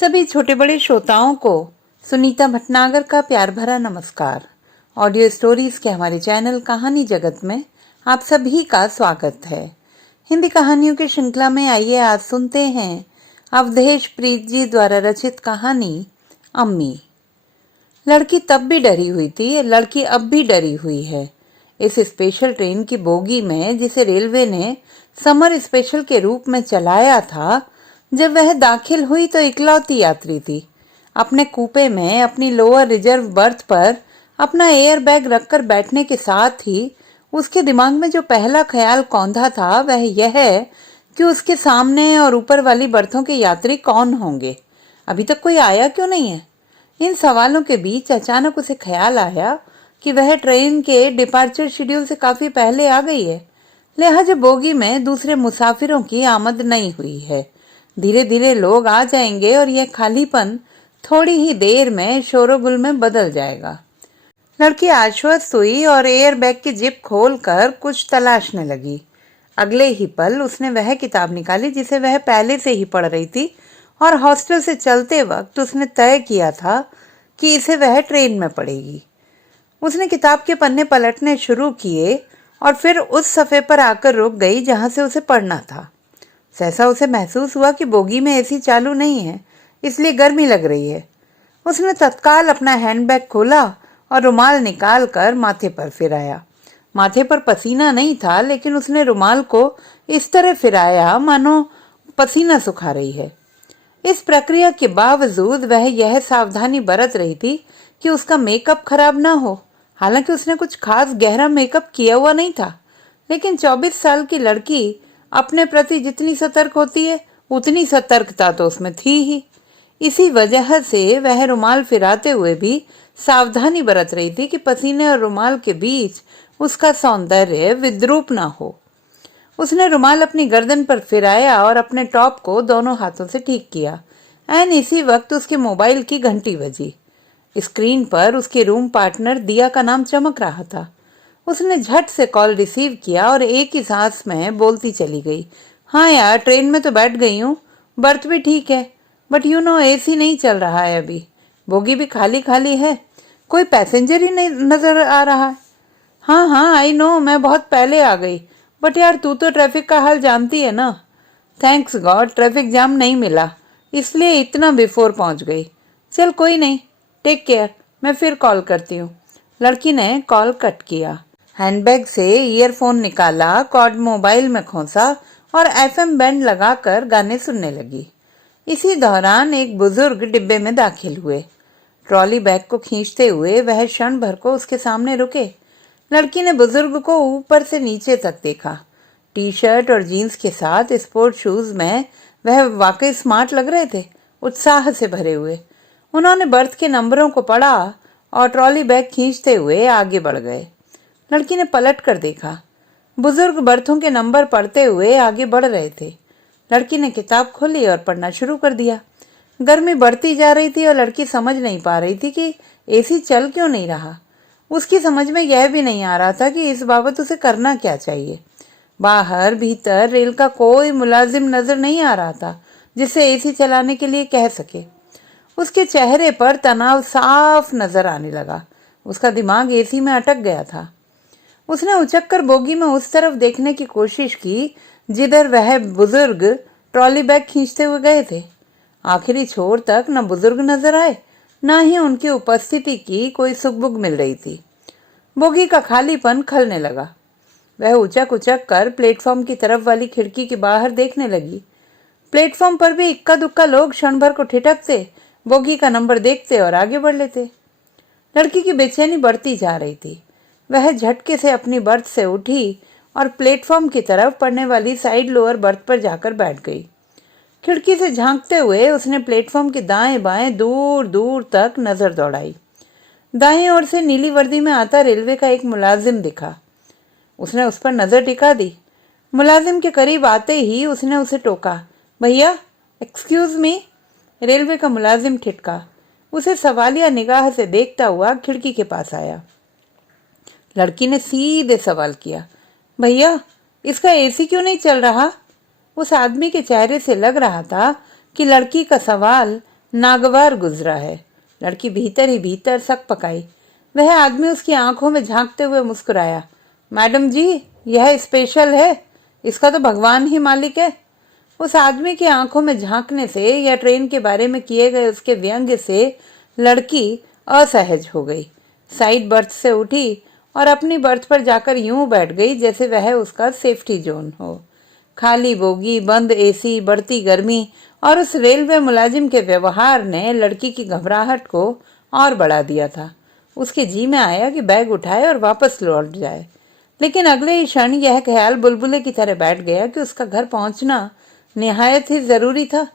सभी छोटे बड़े श्रोताओं को सुनीता भटनागर का प्यार भरा नमस्कार। ऑडियो स्टोरीज के हमारे चैनल कहानी जगत में आप सभी का स्वागत है। हिंदी कहानियों की श्रृंखला में आइए आज सुनते हैं अवधेश प्रीत जी द्वारा रचित कहानी अम्मी। लड़की तब भी डरी हुई थी, लड़की अब भी डरी हुई है। इस स्पेशल ट्रेन की बोगी में जिसे रेलवे ने समर स्पेशल के रूप में चलाया था, जब वह दाखिल हुई तो इकलौती यात्री थी। अपने कूपे में अपनी लोअर रिजर्व बर्थ पर अपना एयर बैग रखकर बैठने के साथ ही उसके दिमाग में जो पहला ख्याल कौंधा था वह यह कि उसके सामने और ऊपर वाली बर्थों के यात्री कौन होंगे। अभी तक कोई आया क्यों नहीं है? इन सवालों के बीच अचानक उसे ख्याल आया कि वह ट्रेन के डिपार्चर शेड्यूल से काफी पहले आ गई है, लिहाजा बोगी में दूसरे मुसाफिरों की आमद नहीं हुई है। धीरे धीरे लोग आ जाएंगे और यह खालीपन थोड़ी ही देर में शोरोगुल में बदल जाएगा। लड़की आश्वस्त हुई और एयर बैग की जिप खोलकर कुछ तलाशने लगी। अगले ही पल उसने वह किताब निकाली जिसे वह पहले से ही पढ़ रही थी और हॉस्टल से चलते वक्त उसने तय किया था कि इसे वह ट्रेन में पढ़ेगी। उसने किताब के पन्ने पलटने शुरू किए और फिर उस सफ़े पर आकर रुक गई जहां से उसे पढ़ना था। सहसा उसे महसूस हुआ कि बोगी में एसी चालू नहीं है, इसलिए गर्मी लग रही है। उसने तत्काल अपना हैंडबैग खोला और रुमाल निकाल कर माथे पर फिराया। माथे पर पसीना नहीं था, लेकिन उसने रुमाल को इस तरह फिराया मानो पसीना सुखा रही है। इस प्रक्रिया के बावजूद वह यह सावधानी बरत रही थी कि उसका मेकअप खराब ना हो। हालांकि उसने कुछ खास गहरा मेकअप किया हुआ नहीं था, लेकिन 24 साल की लड़की अपने प्रति जितनी सतर्क होती है उतनी सतर्कता तो उसमें थी ही। इसी वजह से वह रुमाल फिराते हुए भी सावधानी बरत रही थी कि पसीने और रुमाल के बीच उसका सौंदर्य विद्रूप ना हो। उसने रुमाल अपनी गर्दन पर फिराया और अपने टॉप को दोनों हाथों से ठीक किया। एन इसी वक्त उसके मोबाइल की घंटी बजी। स्क्रीन पर उसके रूम पार्टनर दिया का नाम चमक रहा था। उसने झट से कॉल रिसीव किया और एक ही सांस में बोलती चली गई, हाँ यार, ट्रेन में तो बैठ गई हूँ, बर्थ भी ठीक है, बट एसी नहीं चल रहा है अभी। बोगी भी खाली खाली है, कोई पैसेंजर ही नहीं नजर आ रहा है। हाँ हाँ आई नो, मैं बहुत पहले आ गई, बट यार तू तो ट्रैफिक का हाल जानती है ना। थैंक्स गॉड ट्रैफिक जाम नहीं मिला, इसलिए इतना बिफोर पहुंच गई। चल कोई नहीं, टेक केयर, मैं फिर कॉल करती हूँ। लड़की ने कॉल कट किया। हैंडबैग से ईयरफोन निकाला, कॉर्ड मोबाइल में खोसा और एफएम बैंड लगाकर गाने सुनने लगी। इसी दौरान एक बुजुर्ग डिब्बे में दाखिल हुए। ट्रॉली बैग को खींचते हुए वह क्षण भर को उसके सामने रुके। लड़की ने बुजुर्ग को ऊपर से नीचे तक देखा। टी शर्ट और जीन्स के साथ स्पोर्ट शूज में वह वाकई स्मार्ट लग रहे थे, उत्साह से भरे हुए। उन्होंने बर्थ के नंबरों को पढ़ा और ट्रॉली बैग खींचते हुए आगे बढ़ गए। लड़की ने पलट कर देखा। बुजुर्ग बर्थों के नंबर पढ़ते हुए आगे बढ़ रहे थे। लड़की ने किताब खोली और पढ़ना शुरू कर दिया। गर्मी बढ़ती जा रही थी और लड़की समझ नहीं पा रही थी कि एसी चल क्यों नहीं रहा। उसकी समझ में यह भी नहीं आ रहा था कि इस बाबत उसे करना क्या चाहिए। बाहर भीतर रेल का कोई मुलाजिम नजर नहीं आ रहा था जिसे एसी चलाने के लिए कह सके। उसके चेहरे पर तनाव साफ नजर आने लगा। उसका दिमाग एसी में अटक गया था। उसने उचककर बोगी में उस तरफ देखने की कोशिश की जिधर वह बुजुर्ग ट्रॉली बैग खींचते हुए गए थे। आखिरी छोर तक न बुजुर्ग नजर आए, न ही उनकी उपस्थिति की कोई सुगबुग मिल रही थी। बोगी का खालीपन खलने लगा। वह उचक उचक कर प्लेटफॉर्म की तरफ वाली खिड़की के बाहर देखने लगी। प्लेटफॉर्म पर भी इक्का दुक्का लोग क्षण भर को ठिठकते, बोगी का नंबर देखते और आगे बढ़ लेते। लड़की की बेचैनी बढ़ती जा रही थी। वह झटके से अपनी बर्थ से उठी और प्लेटफॉर्म की तरफ पड़ने वाली साइड लोअर बर्थ पर जाकर बैठ गई। खिड़की से झांकते हुए उसने प्लेटफॉर्म के दाएं बाएं दूर दूर तक नजर दौड़ाई। दाएं ओर से नीली वर्दी में आता रेलवे का एक मुलाजिम दिखा। उसने उस पर नजर टिका दी। मुलाजिम के करीब आते ही उसने उसे टोका, भैया एक्सक्यूज मी। रेलवे का मुलाजिम ठिठका। उसे सवालिया निगाह से देखता हुआ खिड़की के पास आया। लड़की ने सीधे सवाल किया, भैया इसका एसी क्यों नहीं चल रहा? उस आदमी के चेहरे से लग रहा था कि लड़की का सवाल नागवार गुजरा है। लड़की भीतर ही भीतर सक पकाई। वह आदमी उसकी आंखों में झांकते हुए मुस्कुराया। मैडम जी, यह स्पेशल है, इसका तो भगवान ही मालिक है। उस आदमी की आंखों में झांकने से या ट्रेन के बारे में किए गए उसके व्यंग्य से लड़की असहज हो गई। साइड बर्थ से उठी और अपनी बर्थ पर जाकर यूं बैठ गई जैसे वह उसका सेफ्टी जोन हो। खाली बोगी, बंद एसी, बढ़ती गर्मी और उस रेलवे मुलाजिम के व्यवहार ने लड़की की घबराहट को और बढ़ा दिया था। उसके जी में आया कि बैग उठाए और वापस लौट जाए, लेकिन अगले ही क्षण यह ख्याल बुलबुले की तरह बैठ गया कि उसका घर पहुंचना निहायत ही जरूरी था।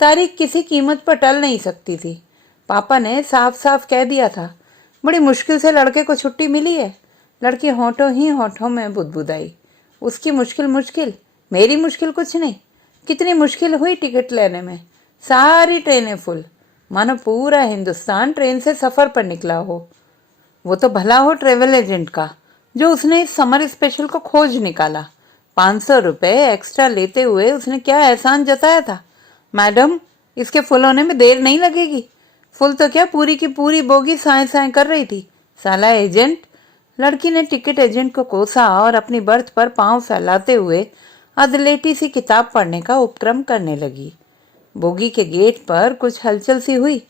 तारीख किसी कीमत पर टल नहीं सकती थी। पापा ने साफ साफ कह दिया था। बड़ी मुश्किल से लड़के को छुट्टी मिली है। लड़की होठों ही होठों में बुदबुदाई। उसकी मुश्किल मुश्किल, मेरी मुश्किल कुछ नहीं। कितनी मुश्किल हुई टिकट लेने में। सारी ट्रेनें फुल, मानो पूरा हिंदुस्तान ट्रेन से सफर पर निकला हो। वो तो भला हो ट्रेवल एजेंट का, जो उसने इस समर स्पेशल को खोज निकाला। 500 रुपए एक्स्ट्रा लेते हुए उसने क्या एहसान जताया था। मैडम, इसके फुल होने में देर नहीं लगेगी। फुल तो क्या, पूरी की पूरी बोगी साए साए कर रही थी। साला एजेंट। लड़की ने टिकट एजेंट को कोसा और अपनी बर्थ पर पांव फैलाते हुए अधलेटी सी किताब पढ़ने का उपक्रम करने लगी। बोगी के गेट पर कुछ हलचल सी हुई।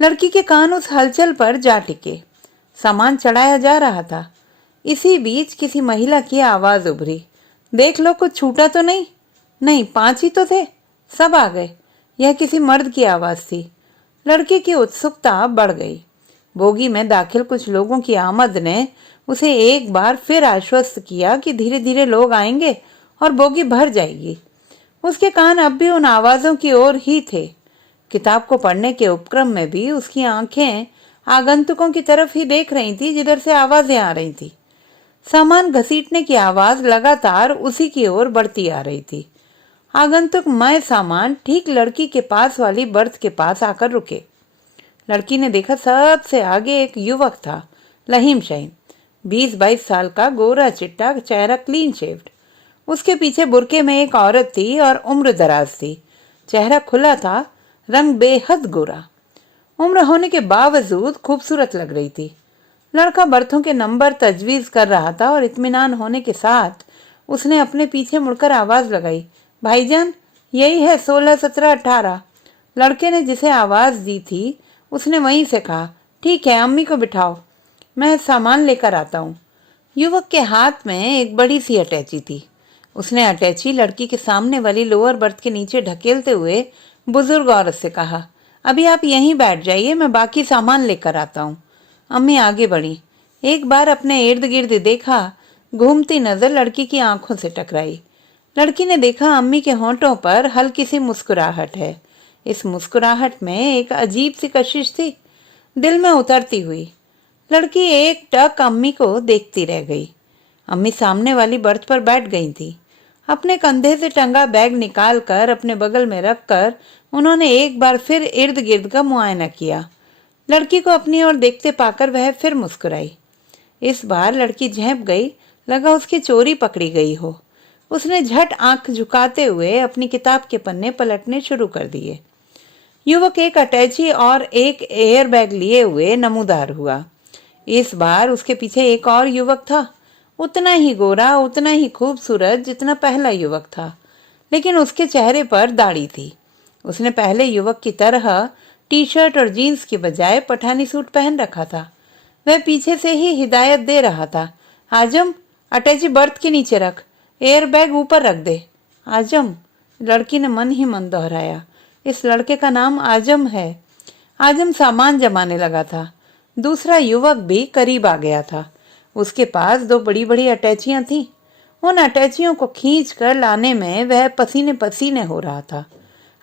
लड़की के कान उस हलचल पर जा टिके। सामान चढ़ाया जा रहा था। इसी बीच किसी महिला की आवाज उभरी। देख लो, कुछ छूटा तो नहीं। नहीं, 5 ही तो थे, सब आ गए। यह किसी मर्द की आवाज थी। लड़के की उत्सुकता बढ़ गई। बोगी में दाखिल कुछ लोगों की आमद ने उसे एक बार फिर आश्वस्त किया कि धीरे धीरे लोग आएंगे और बोगी भर जाएगी। उसके कान अब भी उन आवाजों की ओर ही थे। किताब को पढ़ने के उपक्रम में भी उसकी आंखें आगंतुकों की तरफ ही देख रही थी जिधर से आवाजें आ रही थी। सामान घसीटने की आवाज लगातार उसी की ओर बढ़ती आ रही थी। आगंतुक मय सामान ठीक लड़की के पास वाली बर्थ के पास आकर रुके। लड़की ने देखा सबसे आगे एक युवक था, लहीम शहीम, 20-22 साल का, गोरा चिट्टा चेहरा, क्लीन शेव्ड। उसके पीछे बुरके में एक औरत थी और उम्र दराज थी। चेहरा खुला था, रंग बेहद गोरा। उम्र होने के बावजूद खूबसूरत लग रही थी। लड़का बर्थों के नंबर तजवीज कर रहा था और इत्मीनान होने के साथ उसने अपने पीछे मुड़कर आवाज लगाई। भाईजान, यही है 16, 17, 18। लड़के ने जिसे आवाज दी थी उसने वहीं से कहा, ठीक है, अम्मी को बिठाओ, मैं सामान लेकर आता हूँ। युवक के हाथ में एक बड़ी सी अटैची थी। उसने अटैची लड़की के सामने वाली लोअर बर्थ के नीचे ढकेलते हुए बुजुर्ग औरत से कहा, अभी आप यहीं बैठ जाइए, मैं बाकी सामान लेकर आता हूँ। अम्मी आगे बढ़ी। एक बार अपने इर्द गिर्द देखा। घूमती नजर लड़की की आंखों से टकराई। लड़की ने देखा अम्मी के होंठों पर हल्की सी मुस्कुराहट है। इस मुस्कुराहट में एक अजीब सी कशिश थी, दिल में उतरती हुई। लड़की एक टक अम्मी को देखती रह गई। अम्मी सामने वाली बर्थ पर बैठ गई थी। अपने कंधे से टंगा बैग निकालकर अपने बगल में रखकर उन्होंने एक बार फिर इर्द गिर्द का मुआयना किया। लड़की को अपनी ओर देखते पाकर वह फिर मुस्कुराई। इस बार लड़की झेंप गई, लगा उसकी चोरी पकड़ी गई हो। उसने झट आंख झुकाते हुए अपनी किताब के पन्ने पलटने शुरू कर दिए। युवक एक अटैची और एक एयर बैग लिए हुए नमूदार हुआ। इस बार उसके पीछे एक और युवक था, उतना ही गोरा, उतना ही खूबसूरत जितना पहला युवक था, लेकिन उसके चेहरे पर दाढ़ी थी। उसने पहले युवक की तरह टी शर्ट और जीन्स की बजाय पठानी सूट पहन रखा था। वह पीछे से ही हिदायत दे रहा था, आजम, अटैची बर्थ के नीचे रख, एयर बैग ऊपर रख दे। आजम, लड़की ने मन ही मन दोहराया, इस लड़के का नाम आजम है। आजम सामान जमाने लगा था। दूसरा युवक भी करीब आ गया था। उसके पास 2 बड़ी बड़ी अटैचियां थीं। उन अटैचियों को खींच कर लाने में वह पसीने पसीने हो रहा था।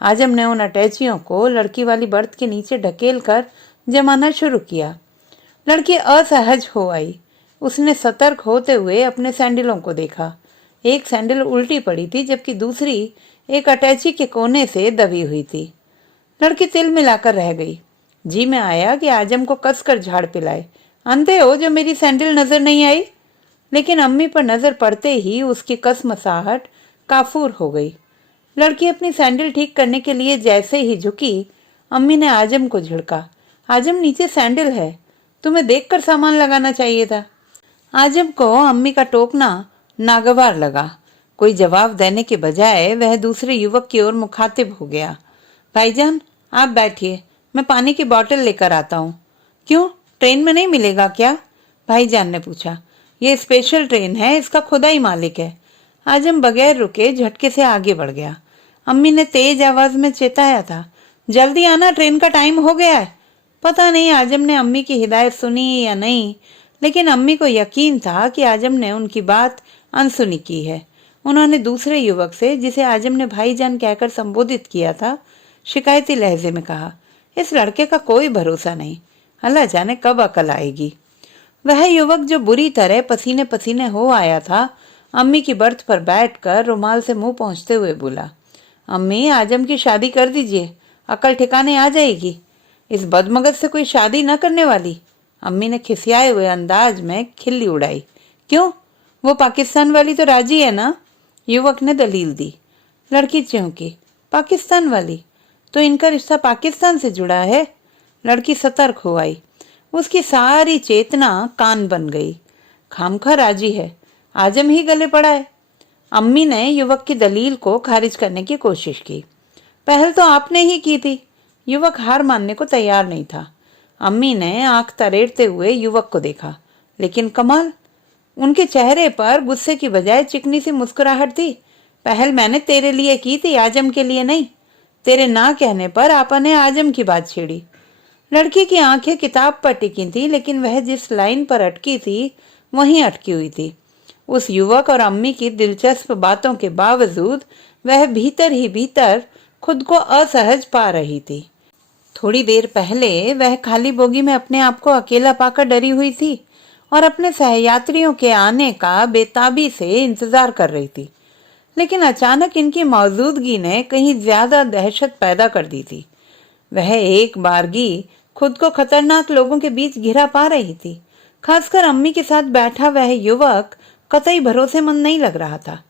आजम ने उन अटैचियों को लड़की वाली बर्थ के नीचे ढकेल कर जमाना शुरू किया। लड़की असहज हो आई। उसने सतर्क होते हुए अपने सैंडलों को देखा। एक सैंडल उल्टी पड़ी थी जबकि दूसरी एक अटैची के कोने से दबी हुई थी। लड़की तिल मिलाकर रह गई। जी में आया कि आजम को कसकर झाड़ पिलाए। अंधे हो जो मेरी सैंडल नजर नहीं आई? लेकिन अम्मी पर नजर पड़ते ही उसकी कसमसाहट काफूर हो गई। लड़की अपनी सैंडल ठीक करने के लिए जैसे ही झुकी, अम्मी ने आजम को झिड़का। आजम, नीचे सैंडल है, तुम्हें देखकर सामान लगाना चाहिए था। आजम को अम्मी का टोकना नागवार लगा। कोई जवाब देने के बजाय वह दूसरे युवक की ओर मुखातिब हो गया। भाईजान, आप बैठिए, मैं पानी की बोतल लेकर आता हूँ। क्यों, ट्रेन में नहीं मिलेगा क्या? भाईजान ने पूछा। ये स्पेशल ट्रेन है, इसका खुदा ही मालिक है। आजम बगैर रुके झटके से आगे बढ़ गया। अम्मी ने तेज आवाज में चेताया था, जल्दी आना, ट्रेन का टाइम हो गया है। पता नहीं आजम ने अम्मी की हिदायत सुनी या नहीं, लेकिन अम्मी को यकीन था कि आजम ने उनकी बात अनसुनी की है। उन्होंने दूसरे युवक से, जिसे आजम ने भाईजान कहकर संबोधित किया था, शिकायती लहजे में कहा, इस लड़के का कोई भरोसा नहीं, अल्लाह जाने कब अकल आएगी। वह युवक जो बुरी तरह पसीने पसीने हो आया था, अम्मी की बर्थ पर बैठकर रुमाल से मुंह पोंछते हुए बोला, अम्मी, आजम की शादी कर दीजिए, अकल ठिकाने आ जाएगी। इस बदमगज से कोई शादी न करने वाली? अम्मी ने खिसियाए हुए अंदाज में खिल्ली उड़ाई। क्यों, वो पाकिस्तान वाली तो राजी है ना? युवक ने दलील दी। लड़की चौंकी। पाकिस्तान वाली? तो इनका रिश्ता पाकिस्तान से जुड़ा है? लड़की सतर्क हो आई। उसकी सारी चेतना कान बन गई। खामखा राजी है, आजम ही गले पड़ा है। अम्मी ने युवक की दलील को खारिज करने की कोशिश की। पहल तो आपने ही की थी। युवक हार मानने को तैयार नहीं था। अम्मी ने आंख तरेड़ते हुए युवक को देखा, लेकिन कमाल, उनके चेहरे पर गुस्से की बजाय चिकनी सी मुस्कुराहट थी। पहल मैंने तेरे लिए की थी, आजम के लिए नहीं। तेरे ना कहने पर आपा ने आजम की बात छेड़ी। लड़की की आंखें किताब पर टिकी थी, लेकिन वह जिस लाइन पर अटकी थी वहीं अटकी हुई थी। उस युवक और अम्मी की दिलचस्प बातों के बावजूद वह भीतर ही भीतर खुद को असहज पा रही थी। थोड़ी देर पहले वह खाली बोगी में अपने आप को अकेला पाकर डरी हुई थी और अपने सहयात्रियों के आने का बेताबी से इंतजार कर रही थी, लेकिन अचानक इनकी मौजूदगी ने कहीं ज्यादा दहशत पैदा कर दी थी। वह एक बारगी खुद को खतरनाक लोगों के बीच घिरा पा रही थी। खासकर अम्मी के साथ बैठा वह युवक कतई भरोसेमंद नहीं लग रहा था।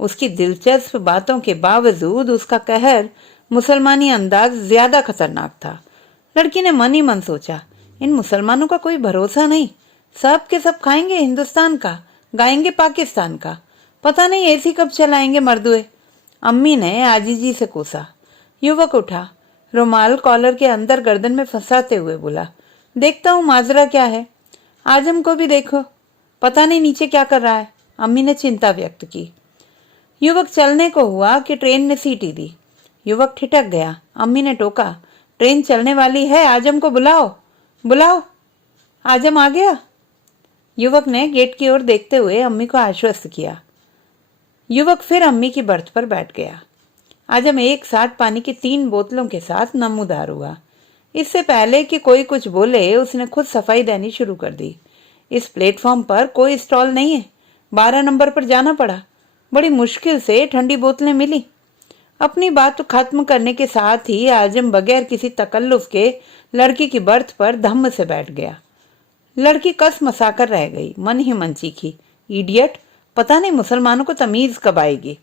उसकी दिलचस्प बातों के बावजूद उसका कहर मुसलमानी अंदाज ज्यादा खतरनाक था। लड़की ने मन ही मन सोचा, इन मुसलमानों का कोई भरोसा नहीं, सब के सब खाएंगे हिंदुस्तान का, गाएंगे पाकिस्तान का, पता नहीं एसी कब चलाएंगे मर्दुए। अम्मी ने आजीजी से कोसा। युवक उठा, रुमाल कॉलर के अंदर गर्दन में फंसाते हुए बोला, देखता हूँ माजरा क्या है। आजम को भी देखो, पता नहीं नीचे क्या कर रहा है। अम्मी ने चिंता व्यक्त की। युवक चलने को हुआ कि ट्रेन ने सीटी दी। युवक ठिठक गया। अम्मी ने टोका, ट्रेन चलने वाली है, आजम को बुलाओ बुलाओ। आजम आ गया? युवक ने गेट की ओर देखते हुए अम्मी को आश्वस्त किया। युवक फिर अम्मी की बर्थ पर बैठ गया। आजम एक साथ पानी की 3 बोतलों के साथ नमूदार हुआ। इससे पहले कि कोई कुछ बोले, उसने खुद सफाई देनी शुरू कर दी। इस प्लेटफॉर्म पर कोई स्टॉल नहीं है, 12 नंबर पर जाना पड़ा। बड़ी मुश्किल से ठंडी बोतलें मिली। अपनी बात खत्म करने के साथ ही आजम बगैर किसी तकल्लुफ के लड़की की बर्थ पर धम्म से बैठ गया। लड़की कस मसाकर रह गई, मन ही मन चीखी, इडियट, पता नहीं मुसलमानों को तमीज कब आएगी।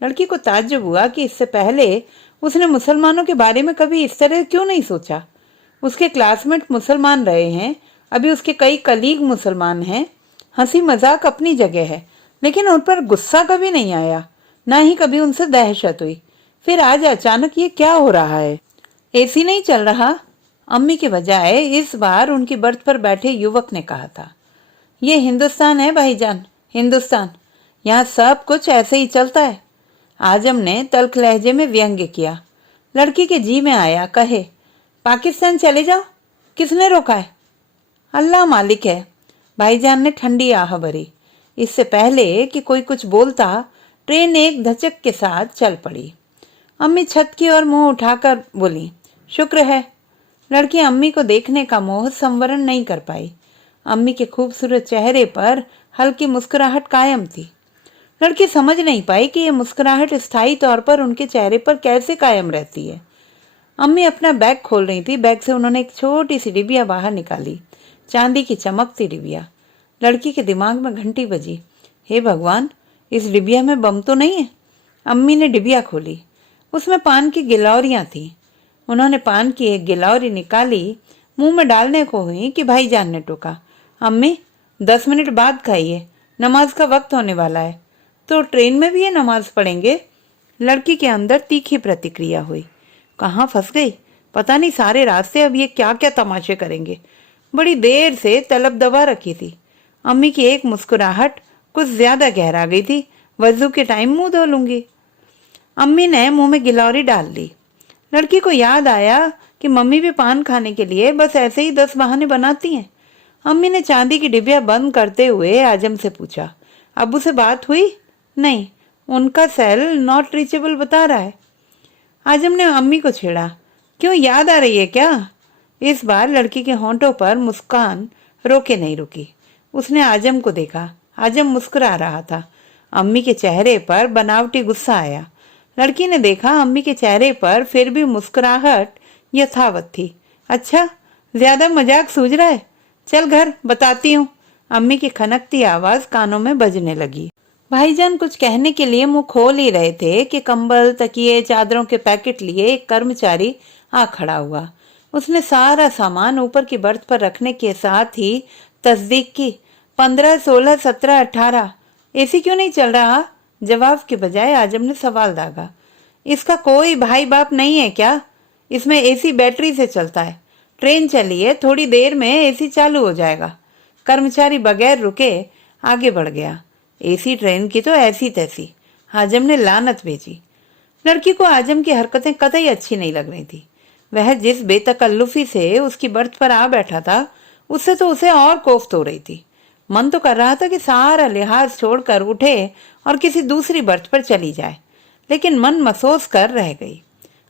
लड़की को ताज्जुब हुआ कि इससे पहले उसने मुसलमानों के बारे में कभी इस तरह क्यों नहीं सोचा। उसके क्लासमेट मुसलमान रहे हैं, अभी उसके कई कलीग मुसलमान हैं। हंसी मजाक अपनी जगह है, लेकिन उन पर गुस्सा कभी नहीं आया, ना ही कभी उनसे दहशत हुई। फिर आज अचानक ये क्या हो रहा है? एसी नहीं चल रहा? अम्मी के बजाय इस बार उनकी बर्थ पर बैठे युवक ने कहा था। ये हिंदुस्तान है भाईजान, हिंदुस्तान, यहाँ सब कुछ ऐसे ही चलता है। आजम ने तल्ख लहजे में व्यंग्य किया। लड़की के जी में आया, कहे, पाकिस्तान चले जाओ, किसने रोका है? अल्लाह मालिक है। भाईजान ने ठंडी आह भरी। इससे पहले कि कोई कुछ बोलता, ट्रेन एक धचक के साथ चल पड़ी। अम्मी छत की ओर मुंह उठाकर बोली, शुक्र है। लड़की अम्मी को देखने का मोह संवरण नहीं कर पाई। अम्मी के खूबसूरत चेहरे पर हल्की मुस्कुराहट कायम थी। लड़की समझ नहीं पाई कि यह मुस्कुराहट स्थायी तौर पर उनके चेहरे पर कैसे कायम रहती है। अम्मी अपना बैग खोल रही थी। बैग से उन्होंने एक छोटी सी डिबिया बाहर निकाली, चांदी की चमकती डिबिया। लड़की के दिमाग में घंटी बजी। हे भगवान, इस डिबिया में बम तो नहीं है? अम्मी ने डिबिया खोली। उसमें पान की गिलौरियां थी। उन्होंने पान की एक गिलौरी निकाली, मुंह में डालने को हुई कि भाईजान ने टोका, अम्मी 10 मिनट बाद खाइए, नमाज का वक्त होने वाला है। तो ट्रेन में भी ये नमाज पढ़ेंगे? लड़की के अंदर तीखी प्रतिक्रिया हुई। कहाँ फंस गई, पता नहीं सारे रास्ते अब ये क्या क्या तमाशे करेंगे। बड़ी देर से तलब दबा रखी थी। अम्मी की एक मुस्कुराहट कुछ ज्यादा गहरा गई थी। वजू के टाइम मुंह धो लूंगी। अम्मी ने मुंह में गिलौरी डाल ली। लड़की को याद आया कि मम्मी भी पान खाने के लिए बस ऐसे ही 10 बहाने बनाती हैं। अम्मी ने चांदी की डिबिया बंद करते हुए आजम से पूछा, अब्बू से बात हुई? नहीं, उनका सेल नॉट रीचेबल बता रहा है। आजम ने अम्मी को छेड़ा, क्यों, याद आ रही है क्या? इस बार लड़की के होंठों पर मुस्कान रोके नहीं रुकी। उसने आजम को देखा। आजम मुस्कुरा रहा था। अम्मी के चेहरे पर बनावटी गुस्सा आया। लड़की ने देखा अम्मी के चेहरे पर फिर भी मुस्कुराहट यथावत थी। अच्छा, ज्यादा मजाक सूझ रहा है, चल घर बताती हूँ। अम्मी की खनकती आवाज कानों में बजने लगी। भाईजान कुछ कहने के लिए मुंह खोल ही रहे थे कि कंबल, तकिए, चादरों के पैकेट लिए एक कर्मचारी आ खड़ा हुआ। उसने सारा सामान ऊपर की बर्थ पर रखने के साथ ही तस्दीक की, 15, 16, 17, 18। एसी क्यों नहीं चल रहा? जवाब के बजाय आजम ने सवाल दागा। इसका कोई भाई बाप नहीं है क्या? इसमें एसी बैटरी से चलता है। ट्रेन चली है, थोड़ी देर में एसी चालू हो जाएगा। कर्मचारी बगैर रुके आगे बढ़ गया। एसी ट्रेन की तो ऐसी तैसी। आजम ने लानत भेजी। लड़की को आजम की हरकतें कतई अच्छी नहीं लग रही थी। वह जिस बेतकल्लुफी से उसकी बर्थ पर आ बैठा था, उससे तो उसे और कोफ्त हो रही थी। मन तो कर रहा था कि सारा लिहाज छोड़कर उठे और किसी दूसरी बर्थ पर चली जाए, लेकिन मन महसूस कर रह गई।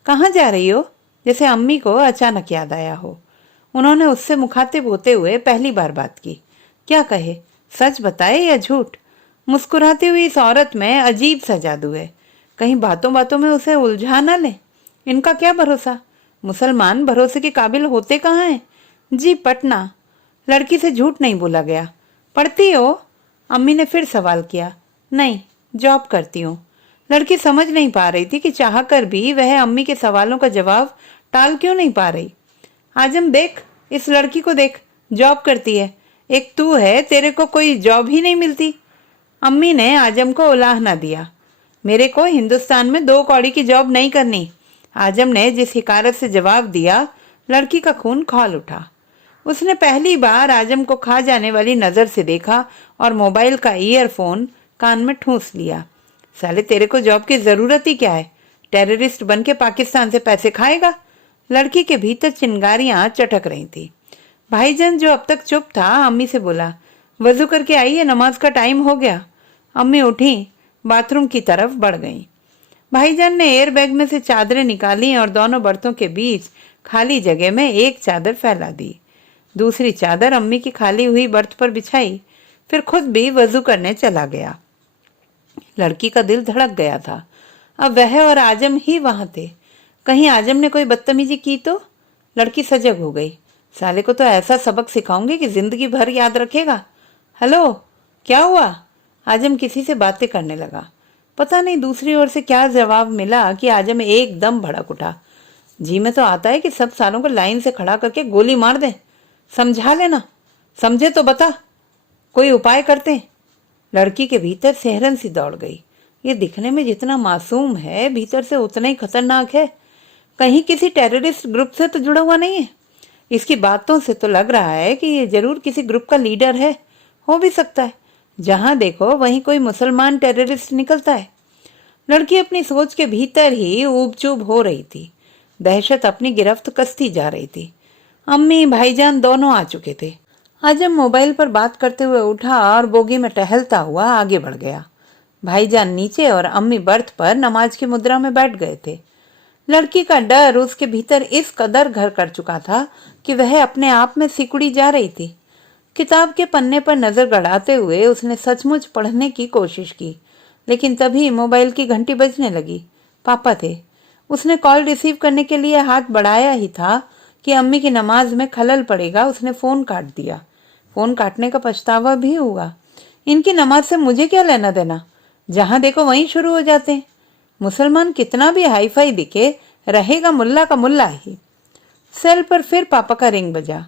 कहाँ जा रही हो? जैसे अम्मी को अचानक याद आया हो। उन्होंने उससे मुखातिब होते हुए पहली बार बात की। क्या कहे, सच बताए या झूठ? मुस्कुराती हुई इस औरत में अजीब सा जादू है। कहीं बातों बातों में उसे उलझा न ले। इनका क्या भरोसा? मुसलमान भरोसे के काबिल होते कहाँ हैं? जी पटना। लड़की से झूठ नहीं बोला गया। पढ़ती हो? अम्मी ने फिर सवाल किया। नहीं, जॉब करती हूँ। लड़की समझ नहीं पा रही थी कि चाहकर भी वह अम्मी के सवालों का जवाब टाल क्यों नहीं पा रही। आजम देख, इस लड़की को देख, जॉब करती है। एक तू है, तेरे को कोई जॉब ही नहीं मिलती। अम्मी ने आजम को उलाहना दिया। मेरे को हिंदुस्तान में 2 कौड़ी की जॉब नहीं करनी। आजम ने जिस हिकारत से जवाब दिया, लड़की का खून खौल उठा। उसने पहली बार आजम को खा जाने वाली नजर से देखा और मोबाइल का ईयरफोन कान में ठूंस लिया। साले, तेरे को जॉब की जरूरत ही क्या है? टेररिस्ट बन के पाकिस्तान से पैसे खाएगा? लड़की के भीतर चिंगारियां चटक रही थी। भाईजान जो अब तक चुप था, अम्मी से बोला, वजू करके आइए, नमाज का टाइम हो गया। अम्मी उठी, बाथरूम की तरफ बढ़ गईं। भाईजान ने एयर बैग में से चादरें निकाली और दोनों बर्तों के बीच खाली जगह में एक चादर फैला दी। दूसरी चादर अम्मी की खाली हुई बर्थ पर बिछाई, फिर खुद भी वजू करने चला गया। लड़की का दिल धड़क गया था। अब वह और आजम ही वहां थे। कहीं आजम ने कोई बदतमीजी की तो? लड़की सजग हो गई। साले को तो ऐसा सबक सिखाऊंगी कि जिंदगी भर याद रखेगा। हेलो, क्या हुआ? आजम किसी से बातें करने लगा। पता नहीं दूसरी ओर से क्या जवाब मिला कि आजम एकदम भड़क उठा। जी में तो आता है कि सब सालों को लाइन से खड़ा करके गोली मार दे। समझा लेना, समझे तो बता, कोई उपाय करते। लड़की के भीतर सेहरन सी दौड़ गई। ये दिखने में जितना मासूम है, भीतर से उतना ही खतरनाक है। कहीं किसी टेररिस्ट ग्रुप से तो जुड़ा हुआ नहीं है? इसकी बातों से तो लग रहा है कि ये जरूर किसी ग्रुप का लीडर है। हो भी सकता है, जहां देखो वहीं कोई मुसलमान टेररिस्ट निकलता है। लड़की अपनी सोच के भीतर ही ऊब चूब हो रही थी। दहशत अपनी गिरफ्त कसती जा रही थी। अम्मी, भाईजान दोनों आ चुके थे। आजम मोबाइल पर बात करते हुए उठा और बोगी में टहलता हुआ आगे बढ़ गया। भाईजान नीचे और अम्मी बर्थ पर नमाज की मुद्रा में बैठ गए थे। लड़की का डर उसके भीतर इस कदर घर कर चुका था कि वह अपने आप में सिकुड़ी जा रही थी। किताब के पन्ने पर नजर गड़ाते हुए उसने सचमुच पढ़ने की कोशिश की, लेकिन तभी मोबाइल की घंटी बजने लगी। पापा थे। उसने कॉल रिसीव करने के लिए हाथ बढ़ाया ही था कि अम्मी की नमाज में खलल पड़ेगा। उसने फोन काट दिया। फोन काटने का पछतावा भी हुआ। इनकी नमाज से मुझे क्या लेना देना? जहां देखो वहीं शुरू हो जाते हैं। मुसलमान कितना भी हाई फाई दिखे, रहेगा मुल्ला का मुल्ला ही। सेल पर फिर पापा का रिंग बजा।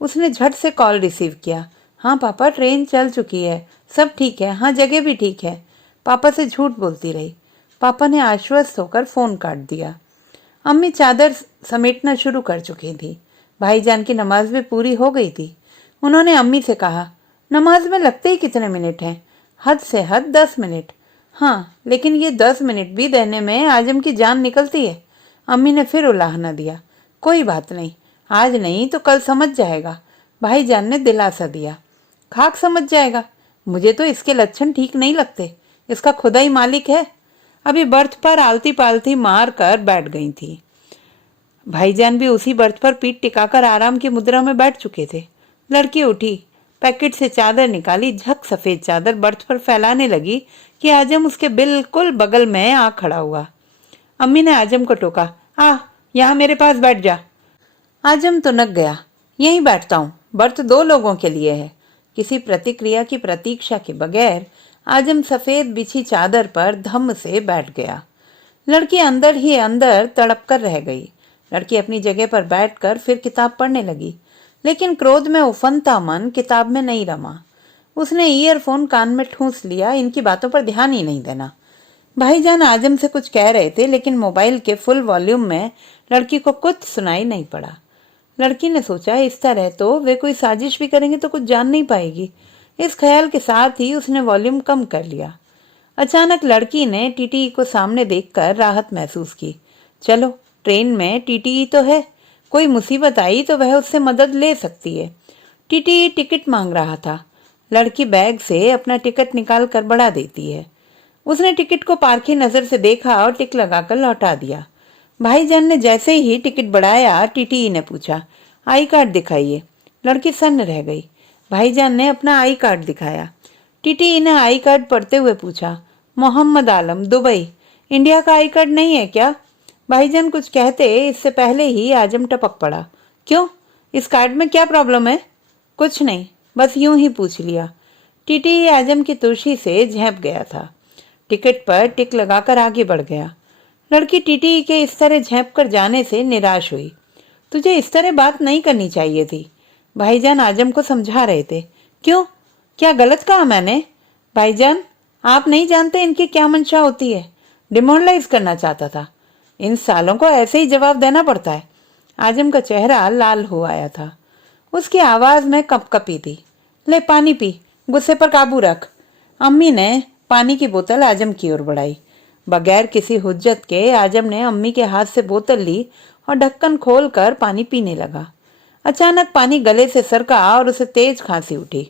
उसने झट से कॉल रिसीव किया। हाँ पापा, ट्रेन चल चुकी है, सब ठीक है, हाँ जगह भी ठीक है। पापा से झूठ बोलती रही। पापा ने आश्वस्त होकर फ़ोन काट दिया। अम्मी चादर समेटना शुरू कर चुकी थी। भाईजान की नमाज भी पूरी हो गई थी। उन्होंने अम्मी से कहा, नमाज में लगते ही कितने मिनट हैं? हद से हद 10 मिनट। हाँ, लेकिन ये 10 मिनट भी देने में आजम की जान निकलती है। अम्मी ने फिर उलाहना दिया। कोई बात नहीं, आज नहीं तो कल समझ जाएगा। भाईजान ने दिलासा दिया। खाक समझ जाएगा? मुझे तो इसके लक्षण ठीक नहीं लगते। इसका खुदा ही मालिक है। अभी बर्थ पर आलती पालती मार कर बैठ गई थी। भाईजान भी उसी बर्थ पर पीठ टिकाकर आराम की मुद्रा में बैठ चुके थे। लड़की उठी, पैकेट से चादर निकाली, झक सफेद चादर बर्थ पर फैलाने लगी कि आजम उसके बिल्कुल बगल में आ खड़ा हुआ। अम्मी ने आजम को टोका, आ यहाँ मेरे पास बैठ जा। आजम तुनक गया। यहीं बैठता हूँ, बर्थ 2 लोगों के लिए है। किसी प्रतिक्रिया की प्रतीक्षा के बगैर आजम सफेद बिछी चादर पर धम्म से बैठ गया। लड़की अंदर ही अंदर तड़प कर रह गई। लड़की अपनी जगह पर बैठकर फिर किताब पढ़ने लगी, लेकिन क्रोध में उफनता मन किताब में नहीं रमा। उसने ईयरफोन कान में ठूंस लिया। इनकी बातों पर ध्यान ही नहीं देना। भाईजान आजम से कुछ कह रहे थे, लेकिन मोबाइल के फुल वॉल्यूम में लड़की को कुछ सुनाई नहीं पड़ा। लड़की ने सोचा, इस तरह तो वे कोई साजिश भी करेंगे तो कुछ जान नहीं पाएगी। इस ख्याल के साथ ही उसने वॉल्यूम कम कर लिया। अचानक लड़की ने टीटीई को सामने देखकर राहत महसूस की। चलो, ट्रेन में टीटीई तो है, कोई मुसीबत आई तो वह उससे मदद ले सकती है। टीटीई टिकट मांग रहा था। लड़की बैग से अपना टिकट निकाल कर बढ़ा देती है। उसने टिकट को पारखी नजर से देखा और टिक लगाकर लौटा दिया। भाईजान ने जैसे ही टिकट बढ़ाया, टीटीई ने पूछा, आई कार्ड दिखाइए। लड़की सन्न रह गई। भाईजान ने अपना आई कार्ड दिखाया। टीटीई ने आई कार्ड पढ़ते हुए पूछा, मोहम्मद आलम, दुबई। इंडिया का आई कार्ड नहीं है क्या? भाईजान कुछ कहते इससे पहले ही आजम टपक पड़ा। क्यों, इस कार्ड में क्या प्रॉब्लम है? कुछ नहीं, बस यूं ही पूछ लिया। टीटीई आजम की तुर्शी से झेंप गया था। टिकट पर टिक लगाकर आगे बढ़ गया। लड़की टीटीई के इस तरह झेंप कर जाने से निराश हुई। तुझे इस तरह बात नहीं करनी चाहिए थी। भाईजान आजम को समझा रहे थे। क्यों, क्या गलत कहा मैंने? भाईजान, आप नहीं जानते इनकी क्या मंशा होती है। डिमोरलाइज करना चाहता था। इन सालों को ऐसे ही जवाब देना पड़ता है। आजम का चेहरा लाल हो आया था। उसकी आवाज में कपकपी थी। ले पानी पी, गुस्से पर काबू रख। अम्मी ने पानी की बोतल आजम की ओर बढ़ाई। बगैर किसी हुज्जत के आजम ने अम्मी के हाथ से बोतल ली और ढक्कन खोलकर पानी पीने लगा। अचानक पानी गले से सरका और उसे तेज खांसी उठी।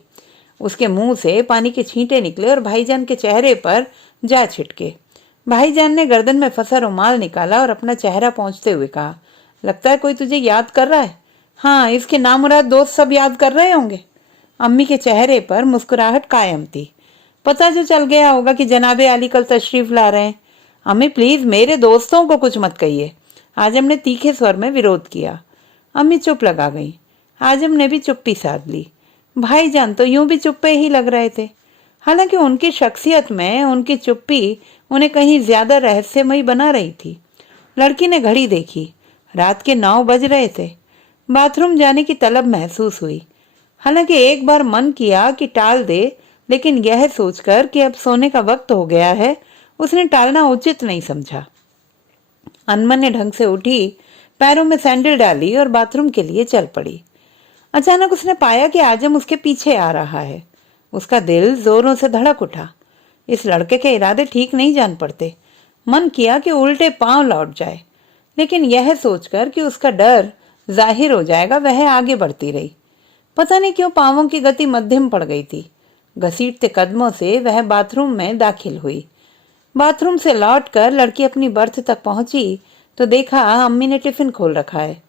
उसके मुंह से पानी के छींटे निकले और भाईजान के चेहरे पर जा छिटके। भाईजान ने गर्दन में फंसा रुमाल निकाला और अपना चेहरा पोंछते हुए कहा, लगता है कोई तुझे याद कर रहा है। हाँ, इसके नामुराद दोस्त सब याद कर रहे होंगे। अम्मी के चेहरे पर मुस्कुराहट कायम थी। पता जो चल गया होगा कि जनाबे आली कल तशरीफ ला रहे हैं। अम्मी प्लीज मेरे दोस्तों को कुछ मत कहिए। आजम ने तीखे स्वर में विरोध किया। अम्मी चुप लगा गई। आजम ने भी चुप्पी साध ली। भाईजान तो यूं भी चुप्पे ही लग रहे थे। हालांकि उनकी शख्सियत में उनकी चुप्पी उन्हें कहीं ज्यादा रहस्यमयी बना रही थी। लड़की ने घड़ी देखी। रात के 9 बज रहे थे। बाथरूम जाने की तलब महसूस हुई। हालांकि एक बार मन किया कि टाल दे, लेकिन यह सोचकर कि अब सोने का वक्त हो गया है, उसने टालना उचित नहीं समझा। अनमने ढंग से उठी, पैरों में सैंडल डाली और बाथरूम के लिए चल पड़ी। अचानक उसने पाया कि आजम उसके पीछे आ रहा है। उसका दिल जोरों से धड़क उठा। इस लड़के के इरादे ठीक नहीं जान पड़ते। मन किया कि उल्टे पांव लौट जाए, लेकिन यह सोचकर कि उसका डर जाहिर हो जाएगा, वह आगे बढ़ती रही। पता नहीं क्यों पांवों की गति मध्यम पड़ गई थी। घसीटते कदमों से वह बाथरूम में दाखिल हुई। बाथरूम से लौटकर लड़की अपनी बर्थ तक पहुंची तो देखा अम्मी ने टिफिन खोल रखा है।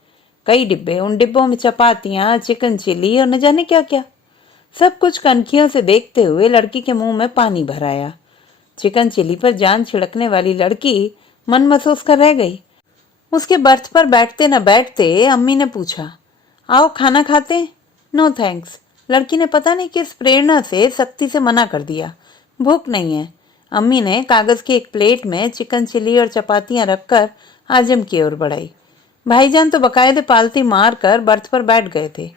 कई डिब्बे, उन डिब्बों में चपातियां, चिकन चिली और न जाने क्या क्या। सब कुछ कनखियों से देखते हुए लड़की के मुंह में पानी भर आया। चिकन चिली पर जान छिड़कने वाली लड़की मन महसूस कर रह गई। उसके बर्थ पर बैठते न बैठते अम्मी ने पूछा, आओ खाना खाते? No thanks. लड़की ने पता नहीं किस प्रेरणा से सख्ती से मना कर दिया। भूख नहीं है। अम्मी ने कागज की एक प्लेट में चिकन चिली और चपातियां रखकर आजम की ओर बढ़ाई। भाईजान तो बकायदे पालती मार कर बर्थ पर बैठ गए थे।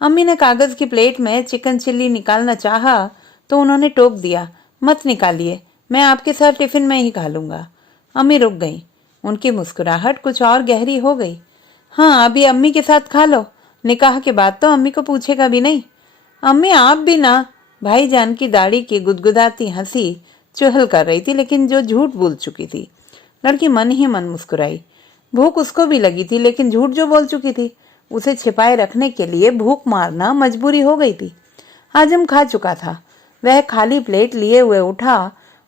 अम्मी ने कागज की प्लेट में चिकन चिल्ली निकालना चाहा तो उन्होंने टोक दिया, मत निकालिए, मैं आपके साथ टिफिन में ही खा लूंगा। अम्मी रुक गई। उनकी मुस्कुराहट कुछ और गहरी हो गई। हाँ, अभी अम्मी के साथ खा लो, निकाह के बाद तो अम्मी को पूछेगा भी नहीं। अम्मी आप भी ना। भाईजान की दाढ़ी की गुदगुदाती हंसी चुहल कर रही थी, लेकिन जो झूठ बोल चुकी थी। लड़की मन ही मन मुस्कुराई। भूख उसको भी लगी थी, लेकिन झूठ जो बोल चुकी थी उसे छिपाए रखने के लिए भूख मारना मजबूरी हो गई थी। आजम खा चुका था। वह खाली प्लेट लिए हुए उठा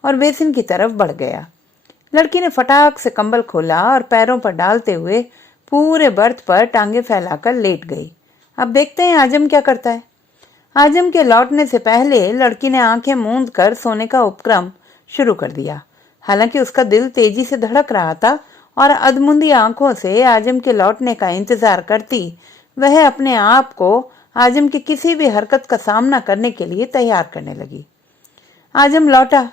और बेसिन की तरफ बढ़ गया। लड़की ने फटाक से कंबल खोला और पैरों पर डालते हुए पूरे बर्थ पर टांगे फैलाकर लेट गई। अब देखते हैं आजम क्या करता है। आजम के लौटने से पहले लड़की ने आंखें मूंद कर सोने का उपक्रम शुरू कर दिया। हालांकि उसका दिल तेजी से धड़क रहा था और अधमुंदी आंखों से आजम के लौटने का इंतजार करती वह अपने आप को आजम की किसी भी हरकत का सामना करने के लिए तैयार करने लगी। आजम लौटा।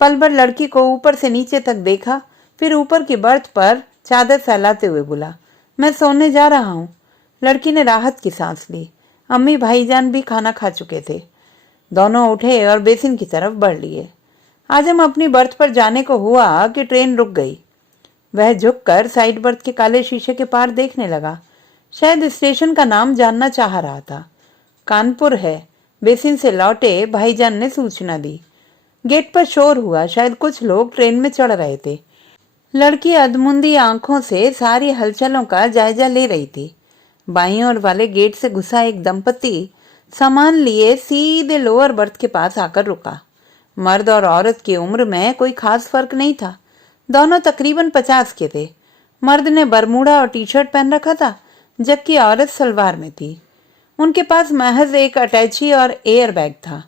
पल भर लड़की को ऊपर से नीचे तक देखा, फिर ऊपर की बर्थ पर चादर फैलाते हुए बोला, मैं सोने जा रहा हूँ। लड़की ने राहत की सांस ली। अम्मी भाईजान भी खाना खा चुके थे। दोनों उठे और बेसिन की तरफ बढ़ लिए। आजम अपनी बर्थ पर जाने को हुआ कि ट्रेन रुक गई। वह झुककर साइड बर्थ के काले शीशे के पार देखने लगा। शायद स्टेशन का नाम जानना चाह रहा था। कानपुर है। बेसिन से लौटे भाईजान ने सूचना दी। गेट पर शोर हुआ। शायद कुछ लोग ट्रेन में चढ़ रहे थे। लड़की अधमुंदी आंखों से सारी हलचलों का जायजा ले रही थी। बाईं ओर वाले गेट से घुसा एक दंपति सामान लिए सीधे लोअर बर्थ के पास आकर रुका। मर्द और औरत की उम्र में कोई खास फर्क नहीं था। दोनों तकरीबन 50 के थे। मर्द ने बरमूडा और टी शर्ट पहन रखा था, जबकि औरत सलवार में थी। उनके पास महज एक अटैची और एयर बैग था।